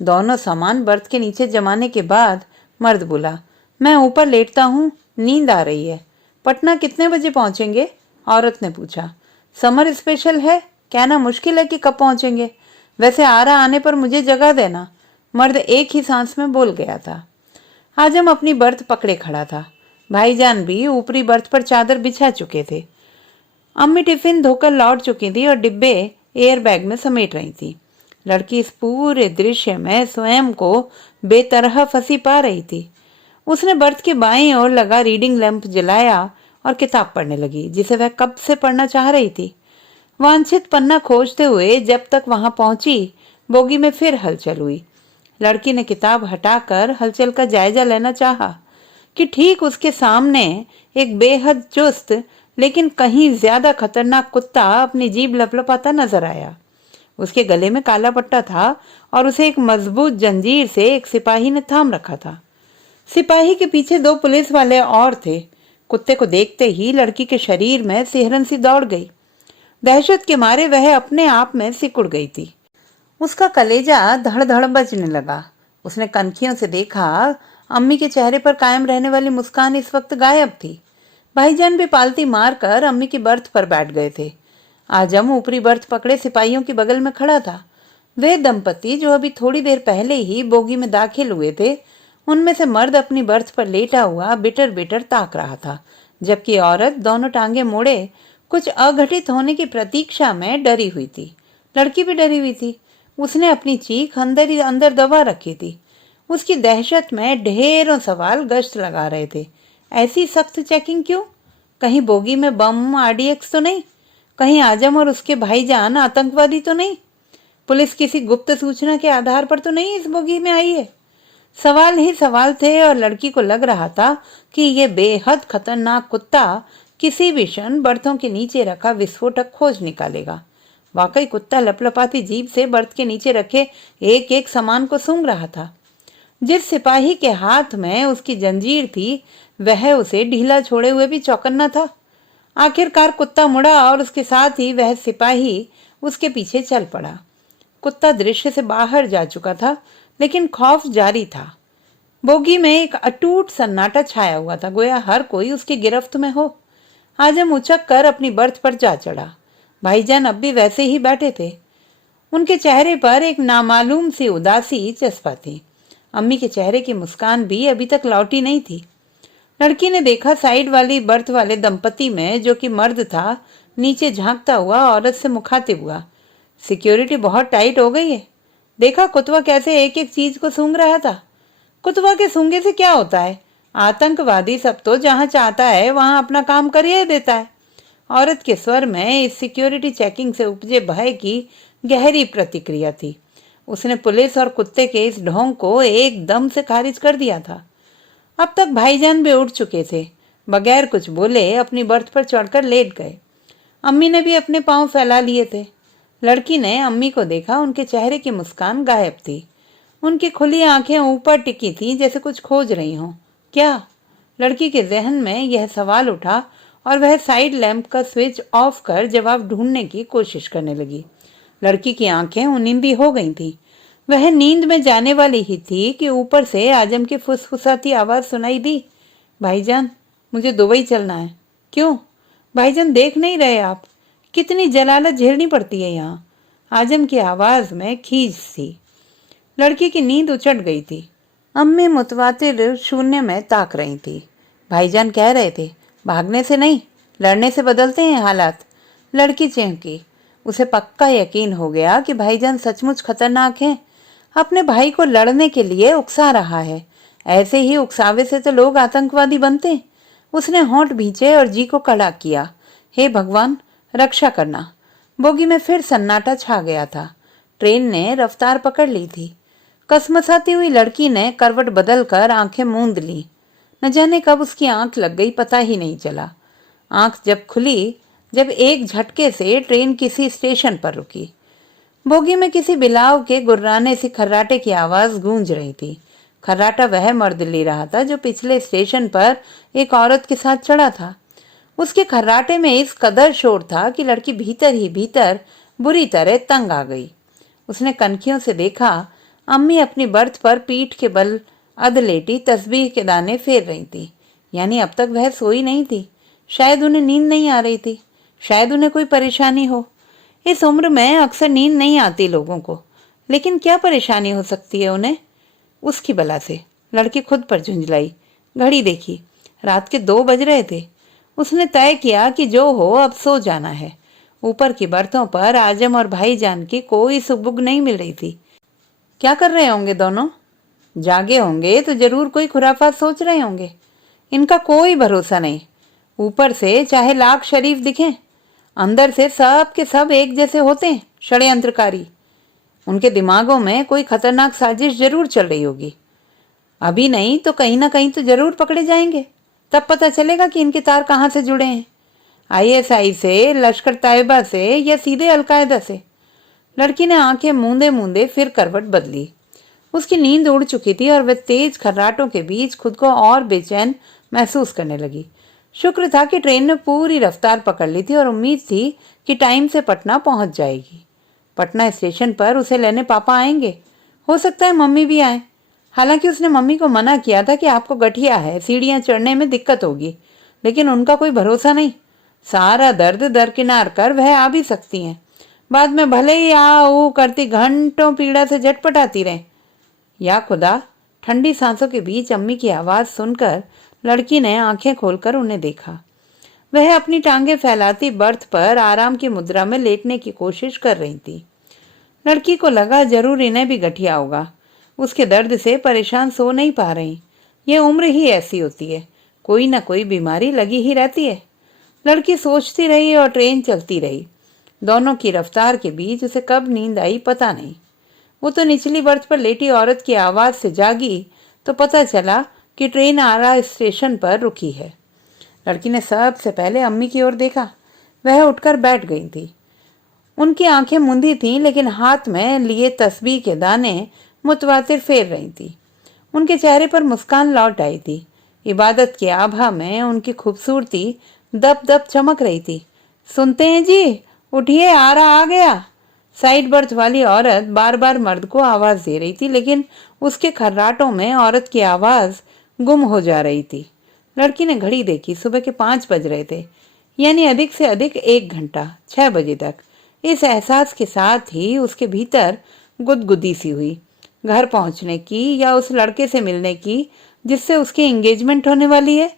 दोनों सामान बर्थ के नीचे जमाने के बाद मर्द बोला, मैं ऊपर लेटता हूँ, नींद आ रही है। पटना कितने बजे पहुंचेंगे? औरत ने पूछा। समर स्पेशल है, कहना मुश्किल है कि कब पहुंचेंगे। वैसे आरा आने पर मुझे जगह देना। मर्द एक ही सांस में बोल गया था। आजम अपनी बर्थ पकड़े खड़ा था। भाईजान भी ऊपरी बर्थ पर चादर बिछा चुके थे। अम्मी टिफिन धोकर लौट चुकी थी और डिब्बे एयर बैग में समेट रही थी। लड़की इस पूरे दृश्य में स्वयं को बेतरह फंसी पा रही थी। उसने बर्थ के बाईं ओर लगा रीडिंग लैंप जलाया और किताब पढ़ने लगी, जिसे वह कब से पढ़ना चाह रही थी। वांछित पन्ना खोजते हुए जब तक वहां पहुंची, बोगी में फिर हलचल हुई। लड़की ने किताब हटाकर हलचल का जायजा लेना चाहा कि ठीक उसके सामने एक बेहद चुस्त लेकिन कहीं ज्यादा खतरनाक कुत्ता अपनी जीभ लपलपाता नजर आया। उसके गले में काला पट्टा था और उसे एक मजबूत जंजीर से एक सिपाही ने थाम रखा था। सिपाही के पीछे 2 पुलिस वाले और थे। कुत्ते को देखते ही लड़की के शरीर में सिहरन सी दौड़ गई। दहशत के मारे वह अपने आप में सिकुड़ गई थी। उसका कलेजा धड़ धड़ बजने लगा। उसने कनखियों से देखा, अम्मी के चेहरे पर कायम रहने वाली मुस्कान इस वक्त गायब थी। भाईजान भी पालती मारकर अम्मी की बर्थ पर बैठ गए थे। आजम ऊपरी बर्थ पकड़े सिपाहियों के बगल में खड़ा था। वे दंपति जो अभी थोड़ी देर पहले ही बोगी में दाखिल हुए थे, उनमें से मर्द अपनी बर्थ पर लेटा हुआ बिटर बिटर ताक रहा था, जबकि औरत दोनों टांगे मोड़े कुछ अघटित होने की प्रतीक्षा में डरी हुई थी। लड़की भी डरी हुई थी। उसने अपनी चीख अंदर ही अंदर दबा रखी थी। उसकी दहशत में ढेरों सवाल गश्त लगा रहे थे। ऐसी सख्त चेकिंग क्यों? कहीं बोगी में बम आरडीएक्स तो नहीं? कहीं आजम और उसके भाईजान आतंकवादी तो नहीं? पुलिस किसी गुप्त सूचना के आधार पर तो नहीं इस बोगी में आई है? सवाल ही सवाल थे और लड़की को लग रहा था कि ये बेहद खतरनाक कुत्ता किसी भी क्षण बर्थों के नीचे रखा विस्फोटक खोज निकालेगा। वाकई कुत्ता लपलपाती जीभ से बर्थ के नीचे रखे एक एक सामान को सूंघ रहा था। जिस सिपाही के हाथ में उसकी जंजीर थी, वह उसे ढीला छोड़े हुए भी चौकन्ना था। आखिरकार कुत्ता मुड़ा और उसके साथ ही वह सिपाही उसके पीछे चल पड़ा। कुत्ता दृश्य से बाहर जा चुका था, लेकिन खौफ जारी था। बोगी में एक अटूट सन्नाटा छाया हुआ था, गोया हर कोई उसकी गिरफ्त में हो। आजम उचक कर अपनी बर्थ पर जा चढ़ा। भाईजान अब भी वैसे ही बैठे थे। उनके चेहरे पर एक नामालूम सी उदासी चस्पा थी। अम्मी के चेहरे की मुस्कान भी अभी तक लौटी नहीं थी। लड़की ने देखा साइड वाली बर्थ वाले दंपति में, जो कि मर्द था, नीचे झांकता हुआ औरत से मुखातिब हुआ। सिक्योरिटी बहुत टाइट हो गई है। देखा कुतवा कैसे एक एक चीज को सूंघ रहा था। कुतवा के सूंघे से क्या होता है? आतंकवादी सब तो जहां चाहता है वहां अपना काम कर ही देता है। औरत के स्वर में इस सिक्योरिटी चेकिंग से उपजे भय की गहरी प्रतिक्रिया थी। उसने पुलिस और कुत्ते के इस ढोंग को एकदम से खारिज कर दिया था। अब तक भाईजान भी उठ चुके थे। बगैर कुछ बोले अपनी बर्थ पर चढ़कर लेट गए। अम्मी ने भी अपने पांव फैला लिए थे। लड़की ने अम्मी को देखा। उनके चेहरे की मुस्कान गायब थी। उनकी खुली आंखें ऊपर टिकी थीं, जैसे कुछ खोज रही हों। क्या? लड़की के जहन में यह सवाल उठा और वह साइड लैंप का स्विच ऑफ कर जवाब ढूंढने की कोशिश करने लगी। लड़की की आंखें उनिंदी हो गई थीं। वह नींद में जाने वाली ही थी कि ऊपर से आजम की फुसफुसाती आवाज सुनाई दी। भाईजान, मुझे दुबई चलना है। क्यों? भाईजान, देख नहीं रहे आप? कितनी जलालत झेलनी पड़ती है यहाँ। आजम की आवाज में खींच थी। लड़की की नींद उचट गई थी। अम्मी मुतवातिर शून्य में ताक रही थी। भाईजान कह रहे थे, भागने से नहीं, लड़ने से बदलते हैं हालात। लड़की चौंकी। उसे पक्का यकीन हो गया कि भाईजान सचमुच खतरनाक हैं। अपने भाई को लड़ने के लिए उकसा रहा है। ऐसे ही उकसावे से तो लोग आतंकवादी बनते। उसने होंठ भींचे और जी को कड़ा किया। हे भगवान, रक्षा करना। बोगी में फिर सन्नाटा छा गया था। ट्रेन ने रफ्तार पकड़ ली थी। कसमसाती हुई लड़की ने करवट बदलकर आंखें मूंद ली। न जाने कब उसकी आंख लग गई, पता ही नहीं चला। आंख जब खुली, जब एक झटके से ट्रेन किसी स्टेशन पर रुकी। बोगी में किसी बिलाव के गुर्राने सी खर्राटे की आवाज गूंज रही थी। खर्राटा वह मर्द ले रहा था जो पिछले स्टेशन पर एक औरत के साथ चढ़ा था। उसके खर्राटे में इस कदर शोर था कि लड़की भीतर ही भीतर बुरी तरह तंग आ गई। उसने कनखियों से देखा, अम्मी अपनी बर्थ पर पीठ के बल अधलेटी तस्बीह के दाने फेर रही थी। यानी अब तक वह सोई नहीं थी। शायद उन्हें नींद नहीं आ रही थी। शायद उन्हें कोई परेशानी हो। इस उम्र में अक्सर नींद नहीं आती लोगों को, लेकिन क्या परेशानी हो सकती है उन्हें? उसकी बला से लड़की खुद पर झुंझलाई। घड़ी देखी। रात के 2 बज रहे थे। उसने तय किया कि जो हो, अब सो जाना है। ऊपर की बर्थों पर आजम और भाईजान की कोई सुबुग नहीं मिल रही थी। क्या कर रहे होंगे दोनों? जागे होंगे तो जरूर कोई खुराफात सोच रहे होंगे। इनका कोई भरोसा नहीं। ऊपर से चाहे लाख शरीफ दिखें, अंदर से सब के सब एक जैसे होते हैं, षड्यंत्रकारी। उनके दिमागों में कोई खतरनाक साजिश जरूर चल रही होगी। अभी नहीं तो कहीं ना कहीं तो जरूर पकड़े जाएंगे। तब पता चलेगा कि इनके तार कहाँ से जुड़े हैं। आईएसआई से, लश्कर तायबा से, या सीधे अलकायदा से। लड़की ने आंखें मूंदे मूंदे फिर करवट बदली। उसकी नींद उड़ चुकी थी और वह तेज खर्राटों के बीच खुद को और बेचैन महसूस करने लगी। शुक्र था कि ट्रेन ने पूरी रफ्तार पकड़ ली थी और उम्मीद थी कि टाइम से पटना पहुंच जाएगी। पटना स्टेशन पर उसे लेने पापा आएंगे। हो सकता है मम्मी भी आए। हालांकि उसने मम्मी को मना किया था कि आपको गठिया है, सीढ़ियां चढ़ने में दिक्कत होगी, लेकिन उनका कोई भरोसा नहीं। सारा दर्द दरकिनार कर वह आ भी सकती हैं। बाद में भले ही आ ऊ करती घंटों पीड़ा से झटपटाती रहे। या खुदा! ठंडी सांसों के बीच अम्मी की आवाज सुनकर लड़की ने आंखें खोलकर उन्हें देखा। वह अपनी टांगें फैलाती बर्थ पर आराम की मुद्रा में लेटने की कोशिश कर रही थी। लड़की को लगा जरूर इन्हें भी गठिया होगा। उसके दर्द से परेशान सो नहीं पा रही। ये उम्र ही ऐसी होती है, कोई ना कोई बीमारी लगी ही रहती है। लड़की सोचती रही और ट्रेन चलती रही। दोनों की रफ्तार के बीच उसे कब नींद आई पता नहीं। वो तो निचली बर्थ पर लेटी औरत की आवाज से जागी तो पता चला कि ट्रेन आरा स्टेशन पर रुकी है। लड़की ने सबसे पहले अम्मी की ओर देखा। वह उठकर बैठ गई थी। उनकी आंखें मुंदी थीं, लेकिन हाथ में लिए तस्बीह के दाने मुतवातिर फेर रही थी। उनके चेहरे पर मुस्कान लौट आई थी। इबादत की आभा में उनकी खूबसूरती दप दप चमक रही थी। सुनते हैं जी, उठिए, आरा आ गया। साइड बर्थ वाली औरत बार बार मर्द को आवाज दे रही थी, लेकिन उसके खर्राटों में औरत की आवाज गुम हो जा रही थी। लड़की ने घड़ी देखी। सुबह के 5 बज रहे थे, यानी अधिक से अधिक 1 घंटा, 6 बजे तक। इस एहसास के साथ ही उसके भीतर गुदगुदी सी हुई, घर पहुंचने की या उस लड़के से मिलने की जिससे उसकी एंगेजमेंट होने वाली है।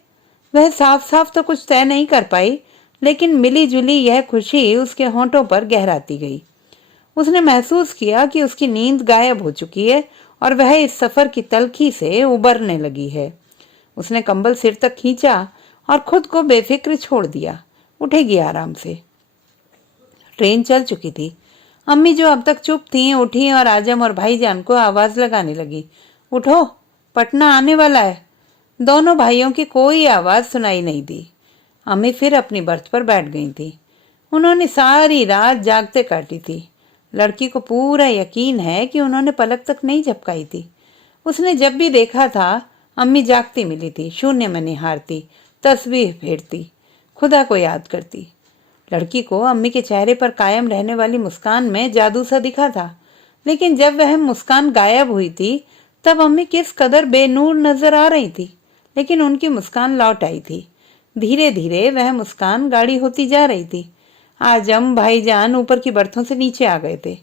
वह साफ साफ तो कुछ तय नहीं कर पाई, लेकिन मिली जुली यह खुशी उसके होंठों पर गहराती गई। उसने महसूस किया कि उसकी नींद गायब हो चुकी है और वह इस सफर की तलखी से उबरने लगी है। उसने कंबल सिर तक खींचा और खुद को बेफिक्र छोड़ दिया। उठेगी आराम से। ट्रेन चल चुकी थी। अम्मी जो अब तक चुप थीं उठी और आजम और भाईजान को आवाज लगाने लगी, उठो, पटना आने वाला है। दोनों भाइयों की कोई आवाज सुनाई नहीं दी। अम्मी फिर अपनी बर्थ पर बैठ गई थी। उन्होंने सारी रात जागते काटी थी। लड़की को पूरा यकीन है कि उन्होंने पलक तक नहीं झपकाई थी। उसने जब भी देखा था अम्मी जागती मिली थी, शून्य में निहारती, तस्बीह फेरती, खुदा को याद करती। लड़की को अम्मी के चेहरे पर कायम रहने वाली मुस्कान में जादू सा दिखा था, लेकिन जब वह मुस्कान गायब हुई थी तब अम्मी किस कदर बेनूर नजर आ रही थी। लेकिन उनकी मुस्कान लौट आई थी। धीरे धीरे वह मुस्कान गाढ़ी होती जा रही थी। आजम भाईजान ऊपर की बर्थों से नीचे आ गए थे।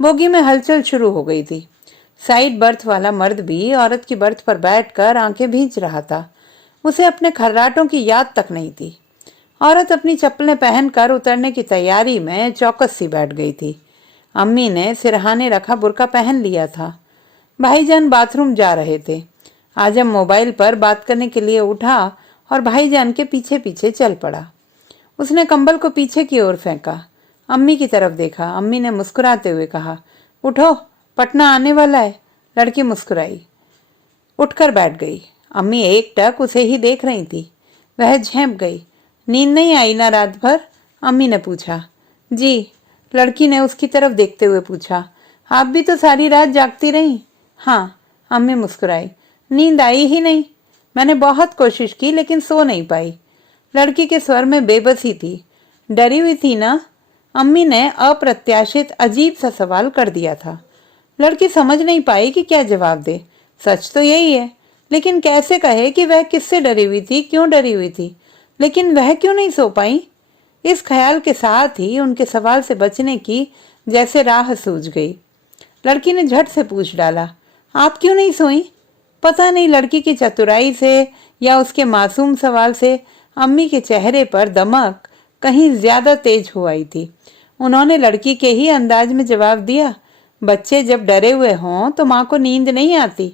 बोगी में हलचल शुरू हो गई थी। साइड बर्थ वाला मर्द भी औरत की बर्थ पर बैठकर आंखें भींच रहा था। उसे अपने खर्राटों की याद तक नहीं थी। औरत अपनी चप्पलें पहनकर उतरने की तैयारी में चौकस सी बैठ गई थी। अम्मी ने सिरहाने रखा बुर्का पहन लिया था। भाईजान बाथरूम जा रहे थे। आजम मोबाइल पर बात करने के लिए उठा और भाईजान के पीछे पीछे चल पड़ा। उसने कंबल को पीछे की ओर फेंका। अम्मी की तरफ देखा। अम्मी ने मुस्कुराते हुए कहा, उठो, पटना आने वाला है। लड़की मुस्कुराई, उठकर बैठ गई। अम्मी एकटक उसे ही देख रही थी। वह झेंप गई। नींद नहीं आई ना रात भर? अम्मी ने पूछा। जी, लड़की ने उसकी तरफ देखते हुए पूछा। आप भी तो सारी रात जागती रही? हाँ, अम्मी मुस्कुराई। नींद आई ही नहीं। मैंने बहुत कोशिश की लेकिन सो नहीं पाई। लड़की के स्वर में बेबसी थी। डरी हुई थी ना? अम्मी ने अप्रत्याशित अजीब सा सवाल कर दिया था। लड़की समझ नहीं पाई कि क्या जवाब दे। सच तो यही है, लेकिन कैसे कहे कि वह किससे डरी हुई थी, क्यों डरी हुई थी, लेकिन वह क्यों नहीं सो पाई? इस ख्याल के साथ ही उनके सवाल से बचने की जैसे राह सूझ गई। लड़की ने झट से पूछ डाला, आप क्यों नहीं सोई? पता नहीं लड़की की चतुराई से या उसके मासूम सवाल से अम्मी के चेहरे पर दमक कहीं ज्यादा तेज हो आई थी। उन्होंने लड़की के ही अंदाज में जवाब दिया, बच्चे जब डरे हुए हों तो माँ को नींद नहीं आती।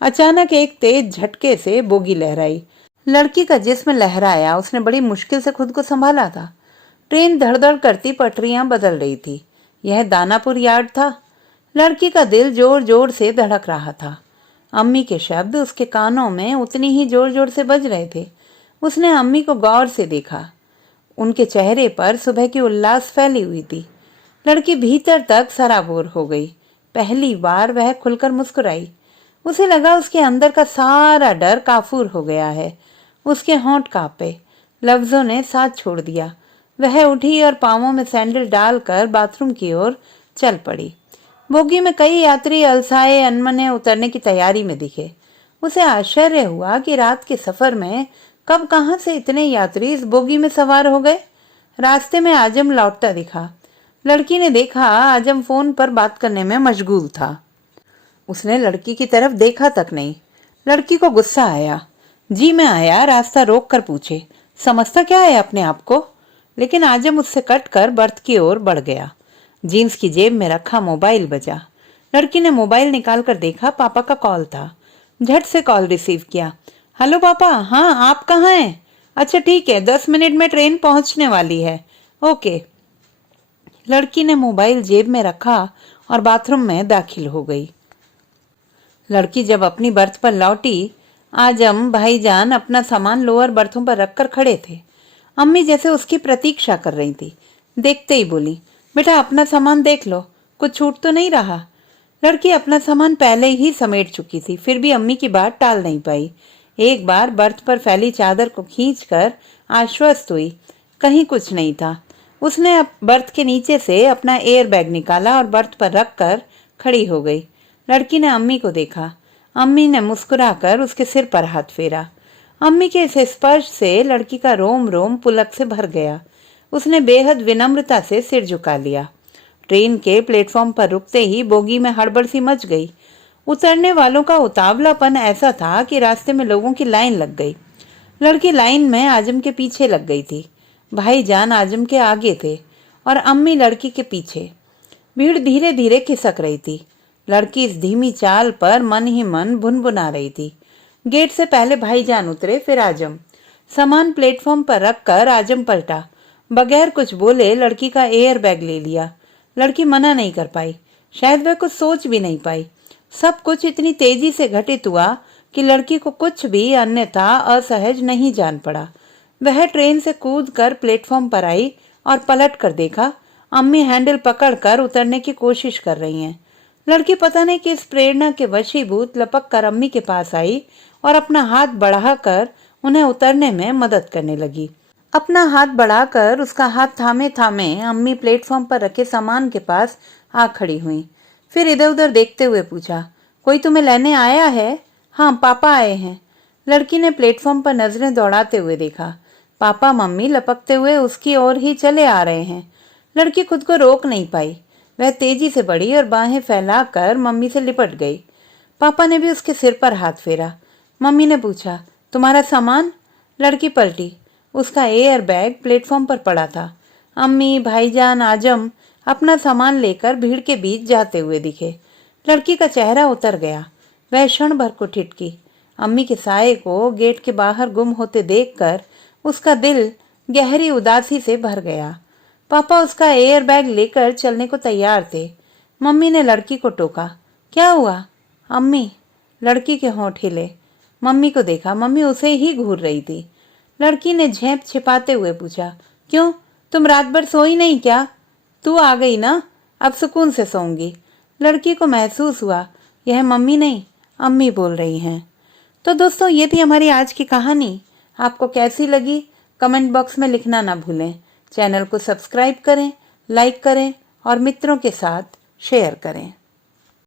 अचानक एक तेज झटके से बोगी लहराई। लड़की का जिस्म लहराया। उसने बड़ी मुश्किल से खुद को संभाला था। ट्रेन धड़धड़ करती पटरियां बदल रही थी। यह दानापुर यार्ड था। लड़की का दिल जोर जोर से धड़क रहा था। अम्मी के शब्द उसके कानों में उतनी ही जोर जोर से बज रहे थे। उसने अम्मी को गौर से देखा। उनके चेहरे पर सुबह की उल्लास फैली हुई थी। लड़की भीतर तक सराबोर हो गई। पहली बार वह खुलकर मुस्कुराई। उसे लगा उसके अंदर का सारा डर काफूर हो गया है। उसके होंठ कांपे। लफ्जों ने साथ छोड़ दिया। वह उठी और पांवों में सैंडल डालकर बाथरूम की ओर चल पड़ी। बोगी में कई यात्री अलसाए अनमने उतरने की तैयारी में दिखे। उसे आश्चर्य हुआ कि रात के सफर में कब कहां से इतने यात्री इस बोगी में सवार हो गए। रास्ते में आजम लौटता दिखा। लड़की ने देखा आजम फोन पर बात करने में मशगूल था। उसने लड़की की तरफ देखा तक नहीं। लड़की को गुस्सा आया। जी मैं आया रास्ता रोक कर पूछे, समझता क्या है अपने आप को? लेकिन आजम उससे कट कर बर्थ की ओर बढ़ गया। जीन्स की जेब में रखा मोबाइल बजा। लड़की ने मोबाइल निकालकर देखा, पापा का कॉल था। झट से कॉल रिसीव किया। हेलो पापा, हाँ आप कहाँ हैं? अच्छा ठीक है, 10 मिनट में ट्रेन पहुंचने वाली है। ओके। लड़की ने मोबाइल जेब में रखा और बाथरूम में दाखिल हो गई। लड़की जब अपनी बर्थ पर लौटी, आजम भाईजान अपना सामान लोअर बर्थों पर रखकर खड़े थे। अम्मी जैसे उसकी प्रतीक्षा कर रही थी। देखते ही बोली, बेटा अपना सामान देख लो, कुछ छूट तो नहीं रहा? लड़की अपना सामान पहले ही समेट चुकी थी, फिर भी अम्मी की बात टाल नहीं पाई। एक बार बर्थ पर फैली चादर को खींचकर आश्वस्त हुई, कहीं कुछ नहीं था। उसने बर्थ के नीचे से अपना एयर बैग निकाला और बर्थ पर रखकर खड़ी हो गई। लड़की ने अम्मी को देखा। अम्मी ने मुस्कुराकर उसके सिर पर हाथ फेरा। अम्मी के इस स्पर्श से लड़की का रोम रोम पुलक से भर गया। उसने बेहद विनम्रता से सिर झुका लिया। ट्रेन के प्लेटफॉर्म पर रुकते ही बोगी में हड़बड़ सी मच गई। उतरने वालों का उतावलापन ऐसा था कि रास्ते में लोगों की लाइन लग गई। लड़की लाइन में आजम के पीछे लग गई थी। भाईजान आजम के आगे थे और अम्मी लड़की के पीछे। भीड़ धीरे धीरे खिसक रही थी। लड़की इस धीमी चाल पर मन ही मन भुनभुना रही थी। गेट से पहले भाईजान उतरे, फिर आजम। सामान प्लेटफॉर्म पर रखकर आजम पलटा। बगैर कुछ बोले लड़की का एयर बैग ले लिया। लड़की मना नहीं कर पाई, शायद वह कुछ सोच भी नहीं पाई। सब कुछ इतनी तेजी से घटित हुआ कि लड़की को कुछ भी अन्यथा असहज नहीं जान पड़ा। वह ट्रेन से कूदकर प्लेटफॉर्म पर आई और पलट कर देखा, अम्मी हैंडल पकड़कर उतरने की कोशिश कर रही हैं। लड़की पता नहीं किस प्रेरणा के वशीभूत लपक कर अम्मी के पास आई और अपना हाथ बढ़ाकर उन्हें उतरने में मदद करने लगी। अपना हाथ बढ़ाकर उसका हाथ थामे थामे अम्मी प्लेटफॉर्म पर रखे सामान के पास आ खड़ी हुई। फिर इधर उधर देखते हुए पूछा, कोई तुम्हें लेने आया है? हाँ, पापा आए हैं। लड़की ने प्लेटफॉर्म पर नजरें दौड़ाते हुए देखा। पापा मम्मी लपकते हुए उसकी ओर ही चले आ रहे हैं। लड़की खुद को रोक नहीं पाई। वह तेजी से बढ़ी और बाहें फैलाकर मम्मी से लिपट गई। पापा ने भी उसके सिर पर हाथ फेरा। मम्मी ने पूछा, तुम्हारा सामान? लड़की पलटी। उसका एयर बैग प्लेटफॉर्म पर पड़ा था। अम्मी, भाईजान, आजम अपना सामान लेकर भीड़ के बीच जाते हुए दिखे। लड़की का चेहरा उतर गया। वह क्षण भर को ठिठकी। अम्मी के साये को गेट के बाहर गुम होते देखकर उसका दिल गहरी उदासी से भर गया। पापा उसका एयर बैग लेकर चलने को तैयार थे। मम्मी ने लड़की को टोका, क्या हुआ? अम्मी। लड़की के होंठ हिले। मम्मी को देखा। मम्मी उसे ही घूर रही थी। लड़की ने झेंप छिपाते हुए पूछा, क्यों, तुम रात भर सोई नहीं क्या? तू आ गई ना, अब सुकून से सोऊंगी। लड़की को महसूस हुआ यह मम्मी नहीं, अम्मी बोल रही हैं। तो दोस्तों, ये थी हमारी आज की कहानी। आपको कैसी लगी कमेंट बॉक्स में लिखना ना भूलें। चैनल को सब्सक्राइब करें, लाइक करें और मित्रों के साथ शेयर करें।